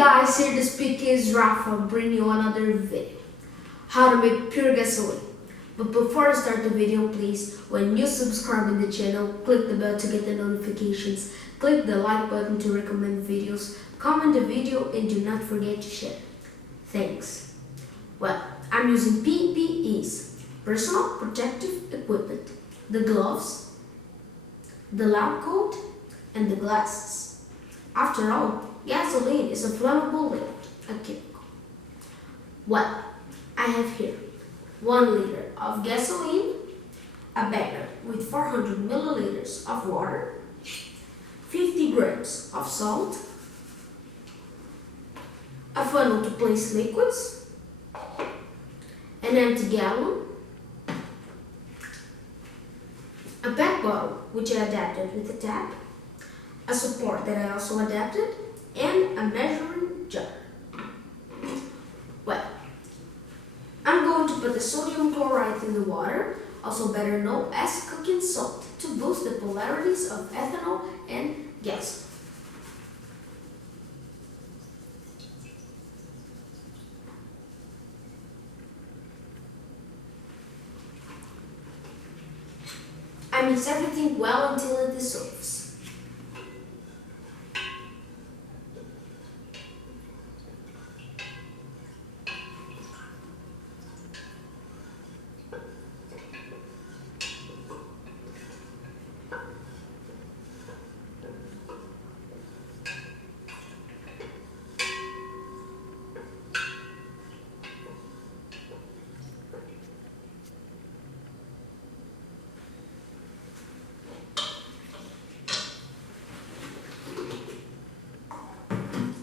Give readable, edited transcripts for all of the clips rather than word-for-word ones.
guys, here to speak is Rafa, bringing you another video. How to make pure gasoline. But before I start the video, please, when you subscribe in the channel, click the bell to get the notifications, click the like button to recommend videos, comment the video, and do not forget to share. Thanks. Well, I'm using PPEs, personal protective equipment, the gloves, the lab coat, and the glasses. After all, gasoline is a flammable liquid, a chemical. Well, I have here 1 liter of gasoline, a becker with 400 milliliters of water, 50 grams of salt, a funnel to place liquids, an empty gallon, a PET bottle which I adapted with a tap, a support that I also adapted, and a measuring jar. Well, I'm going to put the sodium chloride in the water, also better known as cooking salt, to boost the polarities of ethanol and gas. I mix everything well until it dissolves.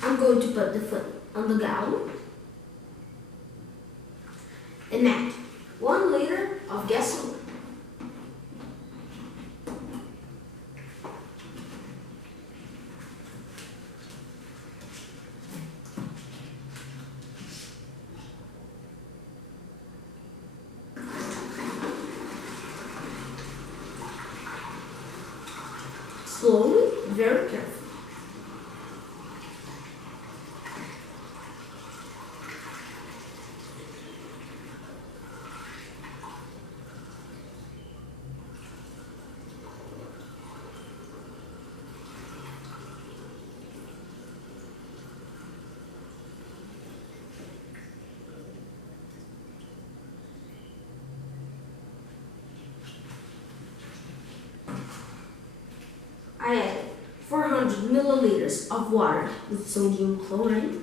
I'm going to put the funnel on the gallon and add 1 liter of gasoline. Slowly, very carefully. I added 400 milliliters of water with sodium chloride,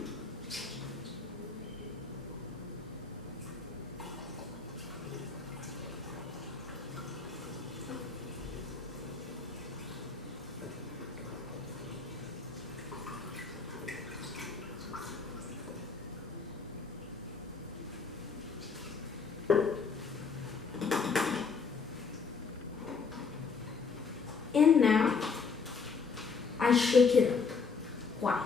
and now I shake it up quite.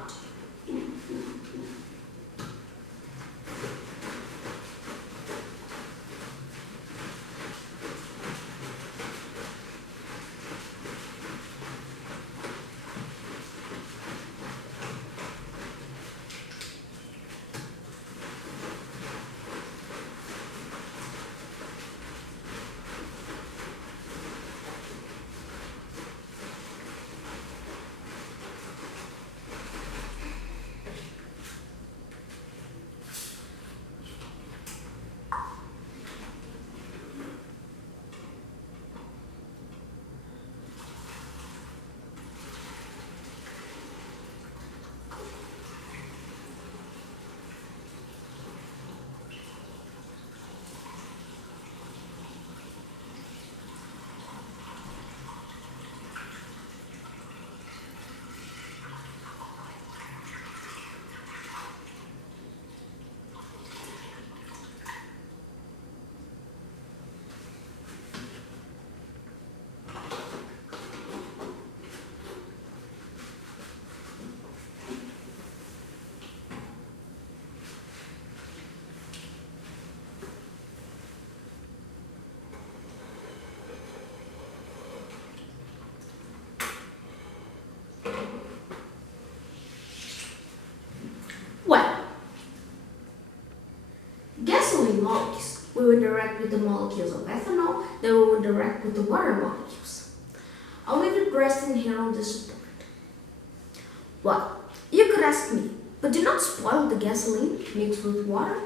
will interact with the molecules of ethanol that will interact with the water molecules. I'll leave it resting here on this support. Well, you could ask me, but do not spoil the gasoline mixed with water?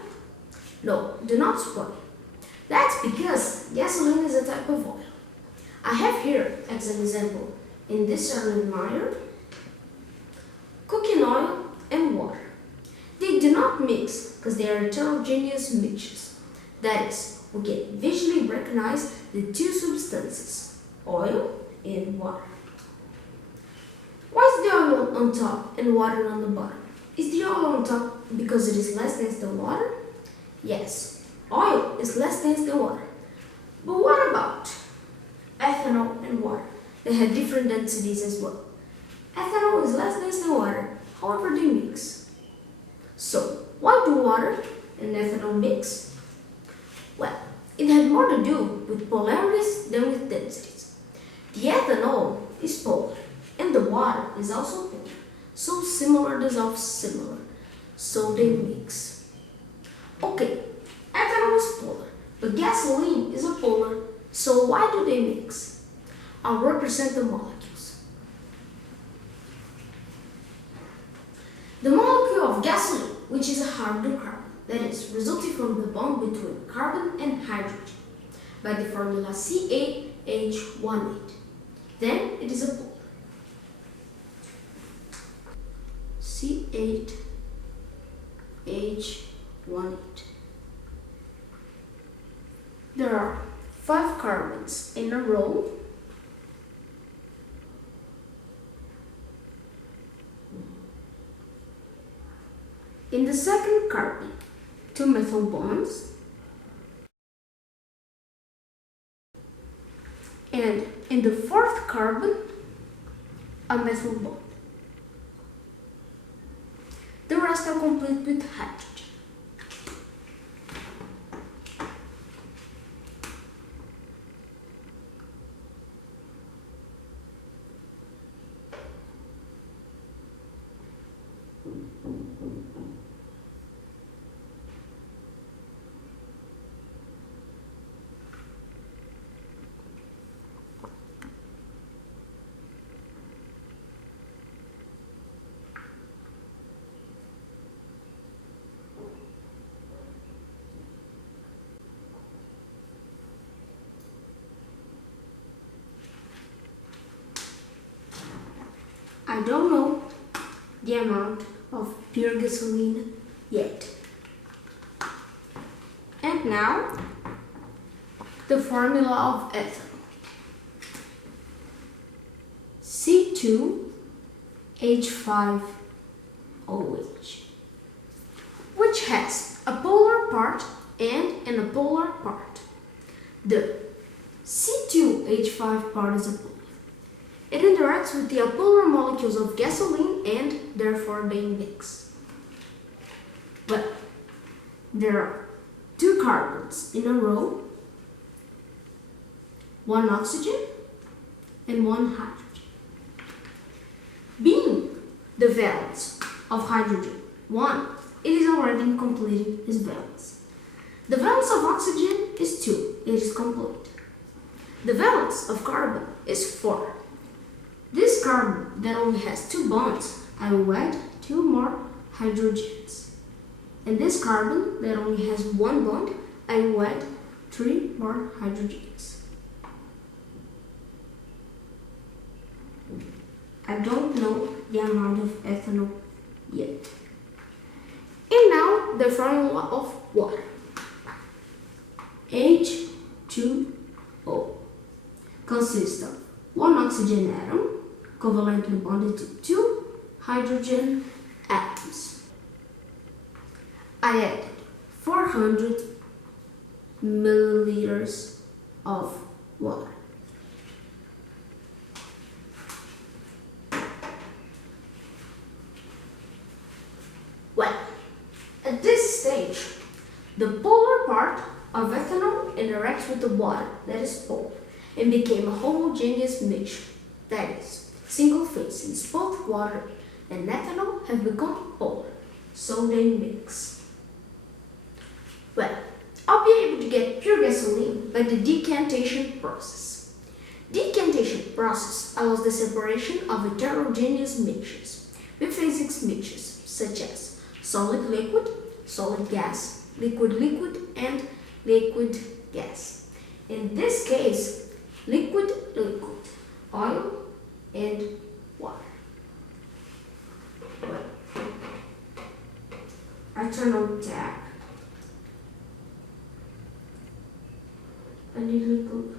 No, do not spoil. That's because gasoline is a type of oil. I have here, as an example, in this mire, cooking oil and water. They do not mix because they are heterogeneous mixtures. That is, we can visually recognize the two substances, oil and water. Why is the oil on top and water on the bottom? Is the oil on top because it is less dense than water? Yes, oil is less dense than water. But what about ethanol and water? They have different densities as well. Ethanol is less dense than water, however they mix. So, why do water and ethanol mix? Well, it had more to do with polarities than with densities. The ethanol is polar, and the water is also polar. So similar dissolves similar, so they mix. Okay, ethanol is polar, but gasoline is a polar, so why do they mix? I'll represent the molecules. The molecule of gasoline, which is a hydrocarbon, that is, resulting from the bond between carbon and hydrogen, by the formula CaH18. Then it is a polar. C8H18. There are 5 carbons in a row. In the second carbon, 2 methyl bonds. And in the fourth carbon, a methyl bond. The rest are complete with hydrogen. I don't know the amount of pure gasoline yet. And now, the formula of ethanol. C2H5OH, which has a polar part and an apolar part. The C2H5 part is a polar. It interacts with the apolar molecules of gasoline and therefore they mix. But there are 2 carbons in a row, 1 oxygen and 1 hydrogen. Being the valence of hydrogen 1, it is already completing its valence. The valence of oxygen is 2, it is complete. The valence of carbon is 4. This carbon that only has 2 bonds, I will add 2 more hydrogens. And this carbon that only has 1 bond, I will add 3 more hydrogens. I don't know the amount of ethanol yet. And now the formula of water. H2O consists of 1 oxygen atom covalently bonded to 2 hydrogen atoms. I added 400 milliliters of water. Well, at this stage, the polar part of ethanol interacts with the water that is polar and became a homogeneous mixture. That is, single phase, since both water and ethanol have become polar, so they mix. Well, I'll be able to get pure gasoline by the decantation process. Decantation process allows the separation of heterogeneous mixtures with physics mixtures such as solid liquid, solid gas, liquid liquid, and liquid gas. In this case, liquid liquid, oil and water. I turn on tap. I need liquid.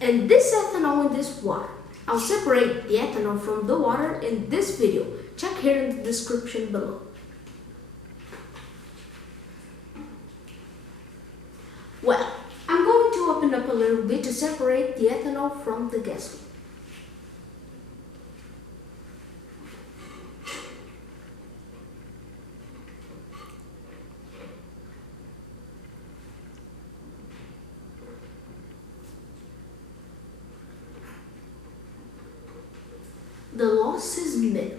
And this ethanol in this water. I'll separate the ethanol from the water in this video. Check here in the description below. Well, I'm going to open up a little bit to separate the ethanol from the gasoline. The loss is minimal.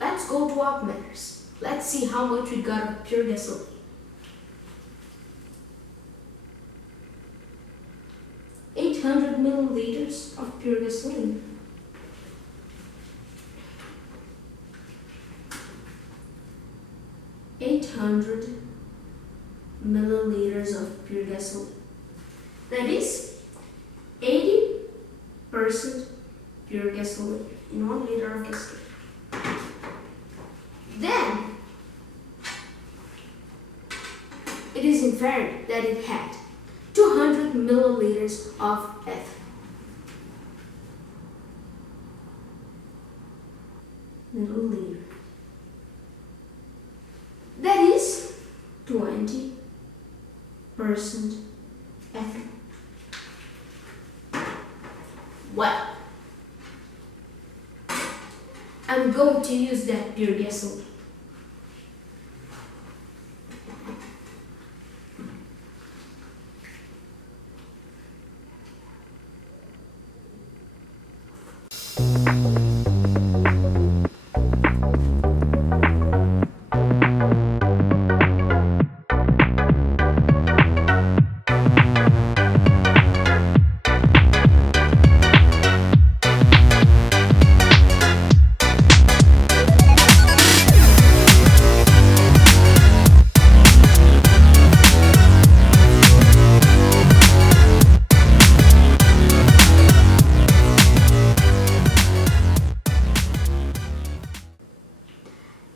Let's go to what matters. Let's see how much we got of pure gasoline. 800 milliliters of pure gasoline. Milliliters of pure gasoline. That is 80% pure gasoline in 1 liter of gasoline. Then it is inferred that it had 200 milliliters of ethanol. Milliliter. That is 20% ethanol. Well, I'm going to use that pure gasoline.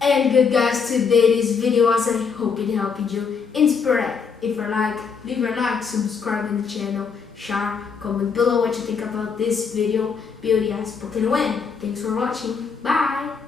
And good guys, today's video was I hope it helped you inspire. If you like, leave a like, subscribe to the channel, share, comment below what you think about this video. Beauty has spoken when. Thanks for watching. Bye.